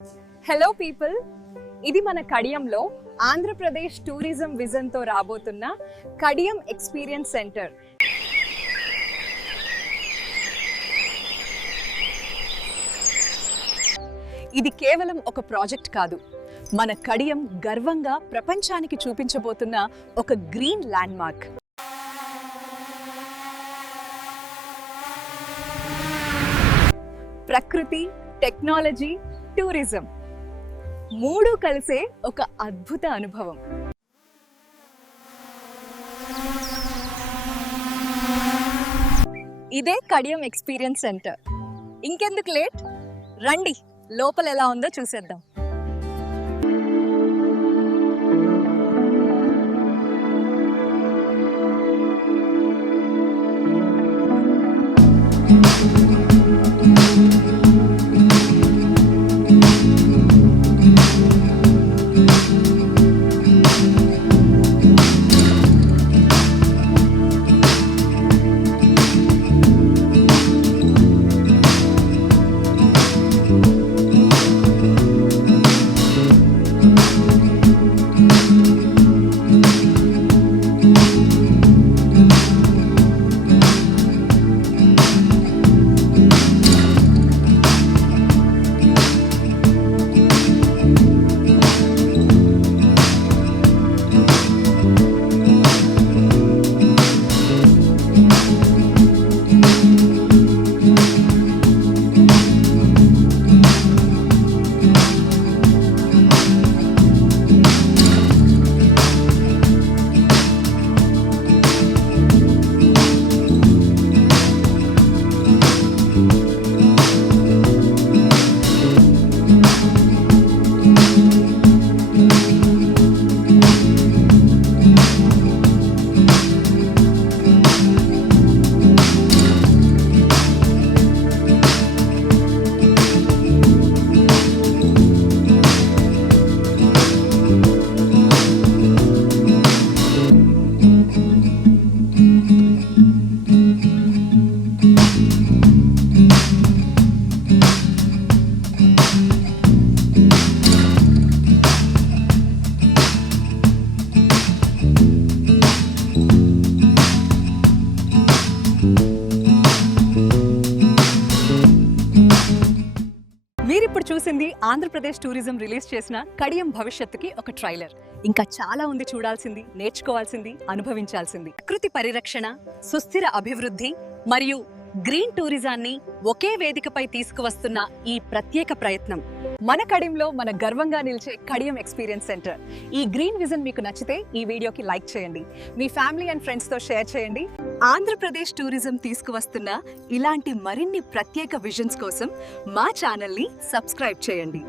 Hello people, ఇది మన కడియంలో Andhra Pradesh tourism vision తో రాబోతున్న కడియం ఎక్స్పీరియన్స్ సెంటర్. ఇది కేవలం ఒక ప్రాజెక్ట్ కాదు, మన కడియం గర్వంగా ప్రపంచానికి చూపించబోతున్న ఒక గ్రీన్ ల్యాండ్ మార్క్. ప్రకృతి, టెక్నాలజీ, టూరిజం మూడు కలిసే ఒక అద్భుత అనుభవం. ఇదే కడియం ఎక్స్పీరియన్స్ సెంటర్. ఇంకెందుకు లేట్, రండి లోపల ఎలా ఉందో చూసేద్దాం. మీరిప్పుడు చూసింది ఆంధ్రప్రదేశ్ టూరిజం రిలీజ్ చేసిన కడియం భవిష్యత్తుకి ఒక ట్రైలర్. ఇంకా చాలా ఉంది చూడాల్సింది, నేర్చుకోవాల్సింది, అనుభవించాల్సింది. ప్రకృతి పరిరక్షణ, సుస్థిర అభివృద్ధి మరియు గ్రీన్ టూరిజాన్ని ఒకే వేదికపై తీసుకువస్తున్న ఈ ప్రత్యేక ప్రయత్నం మన కడియంలో మన గర్వంగా నిలిచే కడియం ఎక్స్పీరియన్స్ సెంటర్. ఈ గ్రీన్ విజన్ మీకు నచ్చితే ఈ వీడియోకి లైక్ చేయండి, మీ ఫ్యామిలీ అండ్ ఫ్రెండ్స్ తో షేర్ చేయండి. ఆంధ్రప్రదేశ్ టూరిజం తీసుకువస్తున్న ఇలాంటి మరిన్ని ప్రత్యేక విజన్స్ కోసం మా ఛానల్ని సబ్స్క్రైబ్ చేయండి.